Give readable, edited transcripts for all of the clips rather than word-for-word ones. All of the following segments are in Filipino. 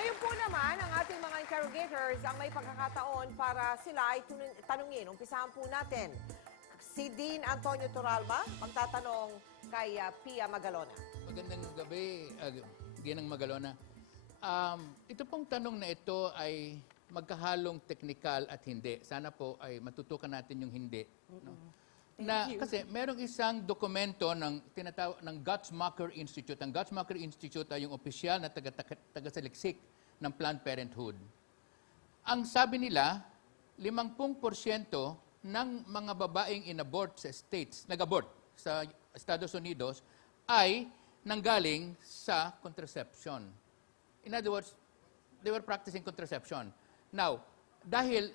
Ngayon po naman, ang ating mga interrogators ang may pagkakataon para sila ay tanungin. Umpisahan po natin. Si Dean Antonio Torralba, magtatanong kay Pia Magalona. Magandang gabi, Ginang Magalona. Ito pong tanong na ito ay magkahalong teknikal at hindi. Sana po ay matutukan natin yung hindi. No? Kasi merong isang dokumento ng tinatawag ng Guttmacher Institute. Ang Guttmacher Institute ay yung opisyal na tagasaliksik ng Planned Parenthood. Ang sabi nila, 50% ng mga babaeng inabort sa states, nag-abort sa Estados Unidos, ay nanggaling sa contraception. In other words, they were practicing contraception. Now, dahil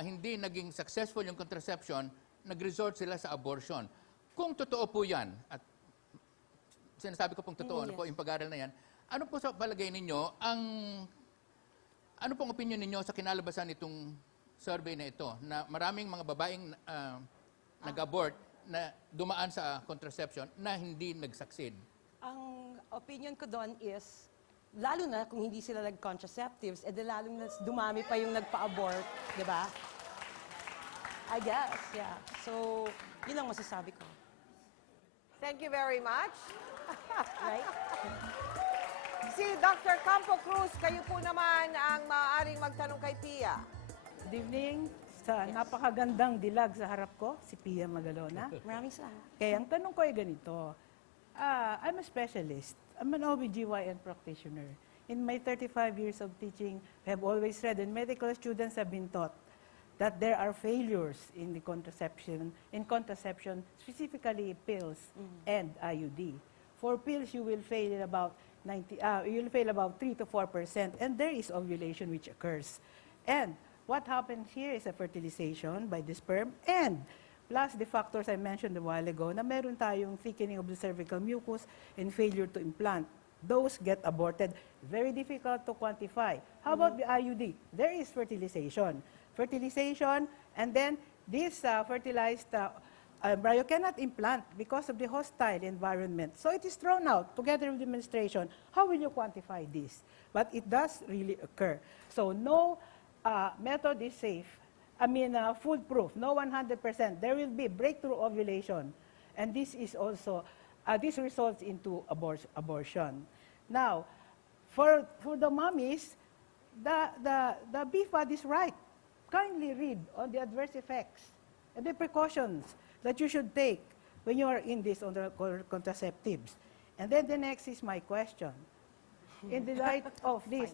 hindi naging successful yung contraception, nag-resort sila sa abortion. Kung totoo po yan, at sinasabi ko pong totoo, ano po yung pag-aaral na yan, ano po sa palagay ninyo, ano pong opinion ninyo sa kinalabasan nitong survey na ito, na maraming mga babaeng nag-abort na dumaan sa contraception na hindi nag-succeed? Ang opinion ko doon is, lalo na kung hindi sila nag-contraceptives, edi lalong na dumami pa yung nagpa-abort, di ba? I guess, yeah. So, yun ang masasabi ko. Thank you very much. Right? Si Dr. Campo Cruz, kayo po naman ang maaaring magtanong kay Pia. Good evening. Sa napakagandang dilag sa harap ko, si Pia Magalona. Maraming salamat. Kaya ang tanong ko ay ganito. I'm a specialist. I'm an OBGYN practitioner. In my 35 years of teaching, I have always read, and medical students have been taught, that there are failures in the contraception, specifically pills and IUD. For pills, you will fail in about 3 to 4%, and there is ovulation which occurs. And what happens here is a fertilization by the sperm, and plus the factors I mentioned a while ago, na meron tayong thickening of the cervical mucus and failure to implant. Those get aborted. Very difficult to quantify. How about the IUD? There is fertilization. And then this fertilized embryo cannot implant because of the hostile environment. So it is thrown out together with the menstruation. How will you quantify this? But it does really occur. So no method is safe. Foolproof, no 100%. There will be breakthrough ovulation. And this is also, this results into abortion. Now, for the mommies, the BFAD is right. Kindly read on the adverse effects and the precautions that you should take when you are in this on the contraceptives. And then the next is my question. In the light of this,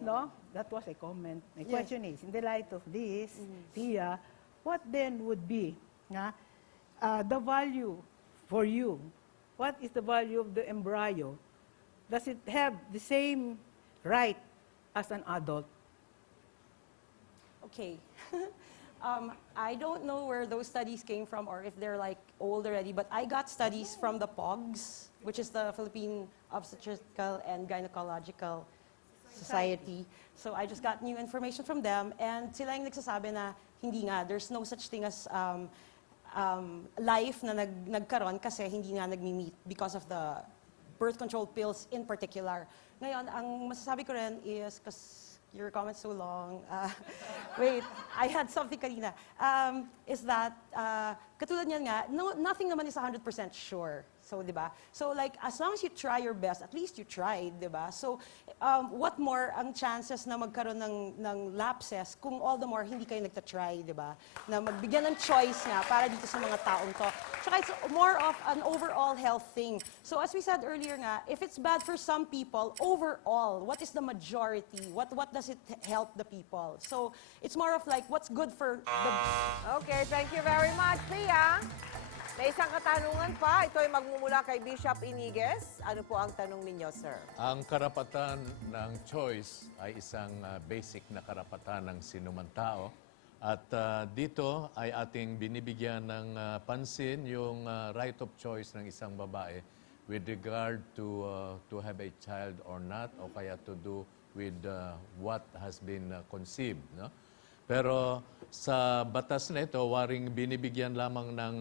that was a comment. My question is, in the light of this, Pia, what then would be the value for you? What is the value of the embryo? Does it have the same right as an adult? Okay. I don't know where those studies came from or if they're like old already, but I got studies from the POGS, which is the Philippine Obstetrical and Gynecological Society. So I just got new information from them, and sila yung nagsasabi na hindi nga, there's no such thing as life na nagkaroon kasi hindi nga nagmi-meet because of the birth control pills in particular. Ngayon, ang masasabi ko rin is, because your comment's so long. Wait, I had something kanina. Is that, katulad niyan nga, nothing naman is 100% sure. So, di ba? So, like, as long as you try your best, at least you tried, di ba? So, what more ang chances na magkaroon ng lapses kung all the more hindi kayo nagtatry, di ba? Na magbigyan ng choice nga para dito sa mga taong to. Tsaka it's more of an overall health thing. So, as we said earlier nga, if it's bad for some people, overall, what is the majority? What does it help the people? So, it's more of like, what's good for the... Okay, thank you very much, Pia. May isang katanungan pa. Ito ay magmumula kay Bishop Iniguez. Ano po ang tanong ninyo, sir? Ang karapatan ng choice ay isang basic na karapatan ng sinumang tao. At dito ay ating binibigyan ng pansin yung right of choice ng isang babae with regard to have a child or not, o kaya to do with what has been conceived. No? Pero sa batas na ito, waring binibigyan lamang ng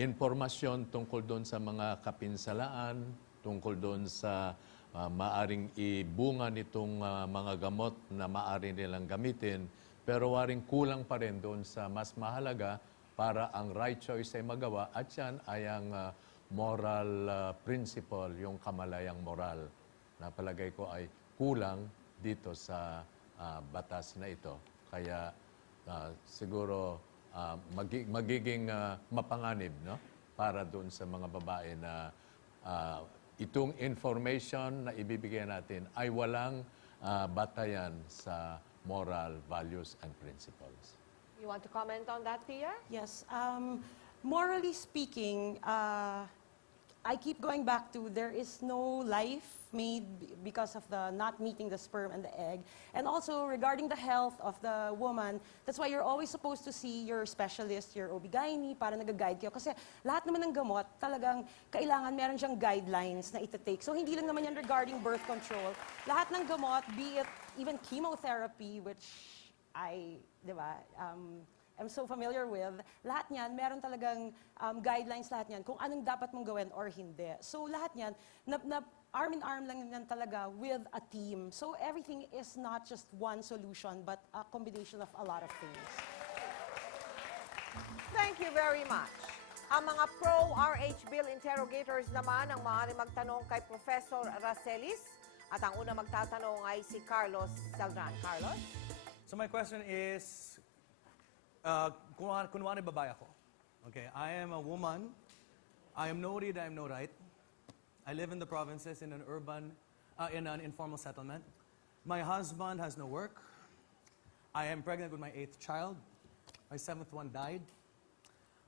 impormasyon tungkol doon sa mga kapinsalaan, tungkol doon sa maaring ibunga nitong mga gamot na maaari nilang gamitin, pero waring kulang pa rin doon sa mas mahalaga para ang right choice ay magawa, at yan ay ang moral principle, yung kamalayang moral na palagay ko ay kulang dito sa batas na ito. Kaya siguro magiging mapanganib, no? Para doon sa mga babae na itong information na ibibigay natin ay walang batayan sa moral values and principles. You want to comment on that, Pia? Yes. Morally speaking, I keep going back to there is no life made because of the not meeting the sperm and the egg. And also regarding the health of the woman, that's why you're always supposed to see your specialist, your OB-GYN, para nag-guide kayo. Kasi lahat naman ng gamot, talagang kailangan meron siyang guidelines na ita-take. So hindi lang naman yan regarding birth control. Lahat ng gamot, be it even chemotherapy, which di ba, I'm so familiar with, lahat niyan, meron talagang guidelines lahat niyan kung anong dapat mong gawin or hindi. So lahat niyan, arm in arm lang yan talaga with a team. So everything is not just one solution, but a combination of a lot of things. Thank you very much. Ang mga pro-RH bill interrogators naman ang maaari magtanong kay Professor Racelis. At ang una magtatanong ay si Carlos Saldran. Carlos? So my question is, kunwari babae ako. Okay, I am a woman. I am no read, I am no write. I live in the provinces in an informal settlement. My husband has no work. I am pregnant with my 8th child. My 7th one died.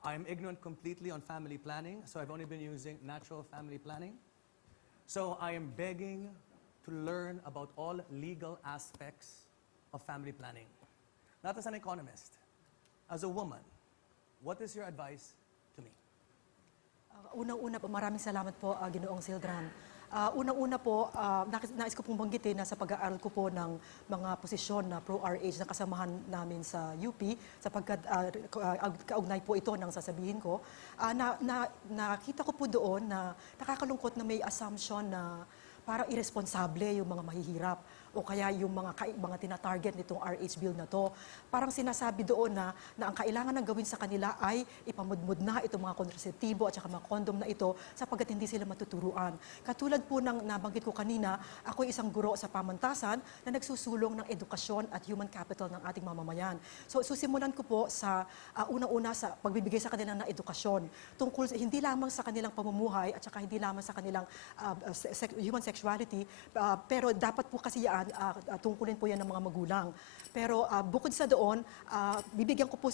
I am ignorant completely on family planning, so I've only been using natural family planning. So I am begging to learn about all legal aspects of family planning. Not as an economist, as a woman, what is your advice to me? Unang-una po, maraming salamat po, Ginoong Sildran. Unang-una po, nais ko pong banggitin na sa pag-aaral ko po ng mga posisyon na pro-RH na kasamahan namin sa UP, sapagkat kaugnay po ito ng sasabihin ko, nakita ko po doon na nakakalungkot na may assumption na parang irresponsable yung mga mahihirap o kaya yung mga tina-target nitong RH bill na to. Parang sinasabi doon na ang kailangan ng gawin sa kanila ay ipamudmud na itong mga kontraseptibo at saka mga kondom na ito sapagkat hindi sila matuturuan. Katulad po ng nabanggit ko kanina, ako isang guro sa pamantasan na nagsusulong ng edukasyon at human capital ng ating mamamayan. So susimulan ko po sa unang-una sa pagbibigay sa kanila ng edukasyon tungkol hindi lamang sa kanilang pamumuhay at saka hindi lamang sa kanilang human sexuality, pero dapat po kasi yan tungkulin po yan ng mga magulang. Pero bukod sa doon,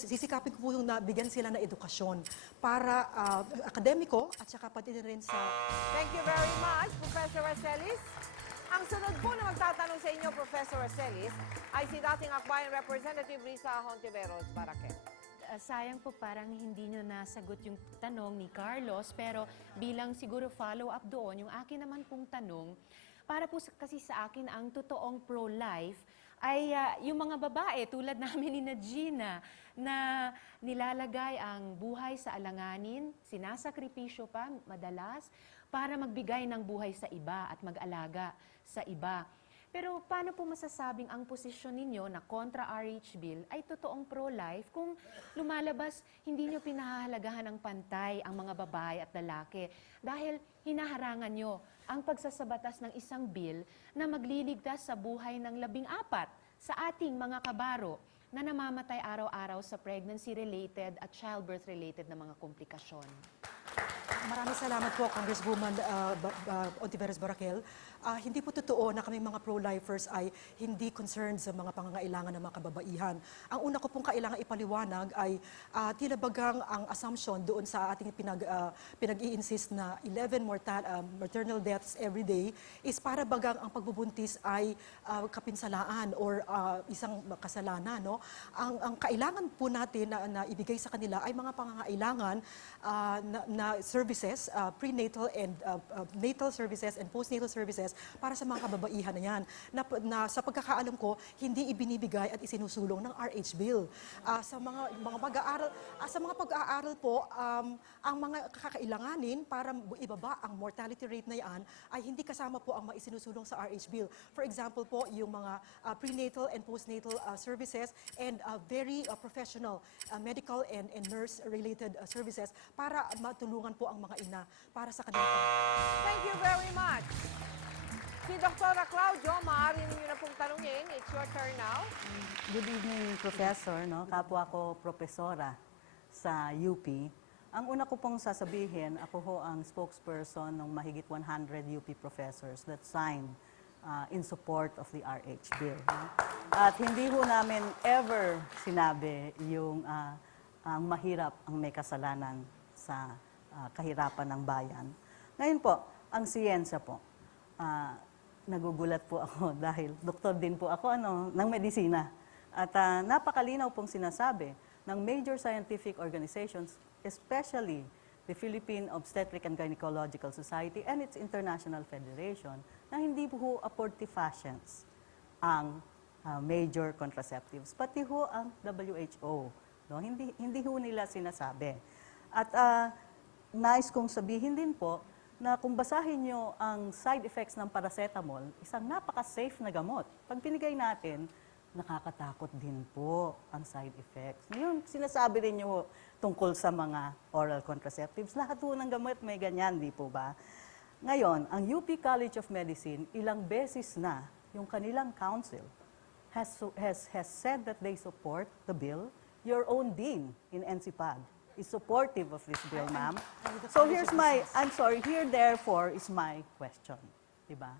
sisikapin ko po yung nabigyan sila ng edukasyon para akademiko at saka pati rin sa... Thank you very much, Professor Racelis. Ang sunod po na magtatanong sa inyo, Professor Racelis, ay si dating Akbayan Representative Risa Hontiveros Baraquel. Sayang po parang hindi nyo nasagot yung tanong ni Carlos, pero bilang siguro follow-up doon, yung akin naman pong tanong, para po kasi sa akin ang totoong pro-life ay yung mga babae tulad namin ni Gina na nilalagay ang buhay sa alanganin, sinasakripisyo pa madalas para magbigay ng buhay sa iba at mag-alaga sa iba. Pero paano po masasabing ang posisyon ninyo na kontra RH Bill ay totoong pro-life kung lumalabas hindi nyo pinahahalagahan ng pantay ang mga babae at lalaki dahil hinaharangan nyo ang pagsasabatas ng isang bill na magliligtas sa buhay ng 14 sa ating mga kabaro na namamatay araw-araw sa pregnancy-related at childbirth-related na mga komplikasyon. Maraming salamat po, Congresswoman Hontiveros Baraquel. Hindi po totoo na kami mga pro-lifers ay hindi concerned sa mga pangangailangan ng mga kababaihan. Ang una ko pong kailangan ipaliwanag ay tila bagang ang assumption doon sa ating pinag-i-insist na 11 maternal deaths every day is para bagang ang pagbubuntis ay kapinsalaan or isang kasalanan. No? Ang kailangan po natin na ibigay sa kanila ay mga pangangailangan na services, prenatal and natal services and postnatal services para sa mga kababaihan na yan. Na sa pagkakaalam ko, hindi ibinibigay at isinusulong ng RH bill. Sa mga pag-aaral, sa mga pag-aaral po, ang mga kakailanganin para ibaba ang mortality rate na yan ay hindi kasama po ang mga isinusulong sa RH bill. For example po, yung mga prenatal and postnatal services and very professional medical and nurse-related services para matulungan po ang mga ina para sa kanila. Thank you very much. Si Dr. Claudio, maaari ninyo na pong tanungin. It's your turn now. Good evening, Professor. No? Kapwa ko profesora sa UP. Ang una ko pong sasabihin, ako ho ang spokesperson ng mahigit 100 UP professors that signed in support of the RH bill. No? At hindi ho namin ever sinabi yung ang mahirap ang may kasalanan sa kahirapan ng bayan. Ngayon po, ang siyensya po, nagugulat po ako dahil doktor din po ako ng medisina. At napakalinaw pong sinasabi ng major scientific organizations, especially the Philippine Obstetric and Gynecological Society and its International Federation, na hindi po abortifacients ang major contraceptives, pati ho ang WHO. No? Hindi ho nila sinasabi. At nais kong sabihin din po na kung basahin nyo ang side effects ng paracetamol, isang napaka-safe na gamot. Pag pinigay natin, nakakatakot din po ang side effects. Yung sinasabi rin nyo tungkol sa mga oral contraceptives, lahat po ng gamot may ganyan, di po ba? Ngayon, ang UP College of Medicine, ilang beses na yung kanilang council has said that they support the bill. Your own dean in NCPAG is supportive of this bill, ma'am. So here's here therefore is my question, diba?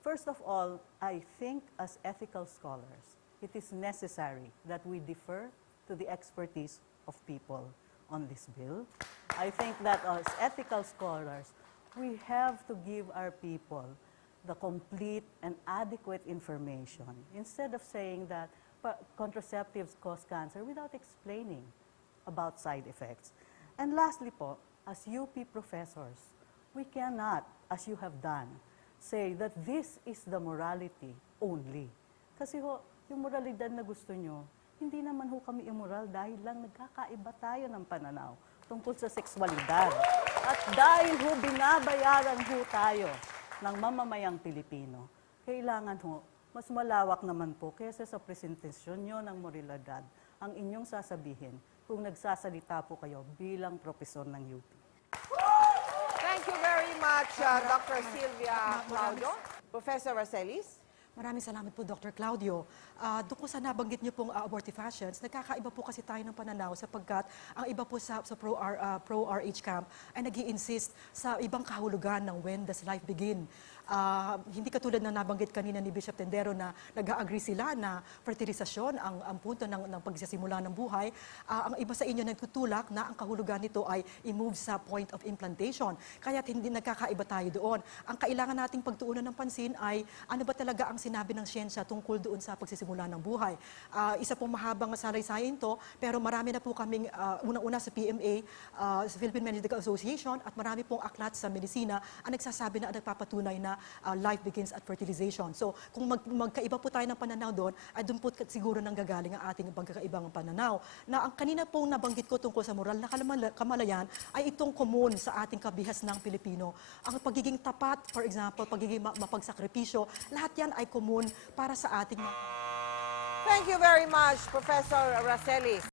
First of all, I think as ethical scholars, it is necessary that we defer to the expertise of people on this bill. I think that as ethical scholars, we have to give our people the complete and adequate information instead of saying that contraceptives cause cancer without explaining about side effects. And lastly po, as UP professors, we cannot, as you have done, say that this is the morality only. Kasi ho, yung moralidad na gusto nyo, hindi naman ho kami immoral dahil lang nagkakaiba tayo ng pananaw tungkol sa sexualidad. At dahil ho binabayaran ho tayo ng mamamayang Pilipino, kailangan ho, mas malawak naman po kaysa sa presentasyon nyo ng moralidad ang inyong sasabihin kung nagsasalita po kayo bilang profesor ng UP. Thank you very much, Dr. Sylvia Claudio. Professor Racelis? Maraming salamat po, Dr. Claudio. Doon ko sa nabanggit niyo pong abortifacients, nagkakaiba po kasi tayo ng pananaw sapagkat ang iba po sa pro-RH camp ay nag-i-insist sa ibang kahulugan ng when does life begin. Hindi katulad na nabanggit kanina ni Bishop Tendero na nag-agree sila na fertilisasyon ang punto ng pagsisimula ng buhay. Ang iba sa inyo nagtutulak na ang kahulugan nito ay i-move sa point of implantation. Kaya hindi nagkakaiba tayo doon. Ang kailangan nating pagtuunan ng pansin ay ano ba talaga ang sinabi ng siyensya tungkol doon sa pagsisimula ng buhay. Isa pong mahabang salaysay to, pero marami na po kaming unang-una sa PMA, sa Philippine Medical Association, at marami pong aklat sa medisina ang nagsasabi na nagpapatunay na life begins at fertilization. So, kung magkaiba po tayo ng pananaw doon, ay doon po siguro nang gagaling ang ating pagkakaibang pananaw. Na ang kanina pong nabanggit ko tungkol sa moral na kamalayan ay itong common sa ating kabihas ng Pilipino. Ang pagiging tapat, for example, pagiging mapagsakripisyo, lahat yan ay common para sa ating... Thank you very much, Professor Racelis.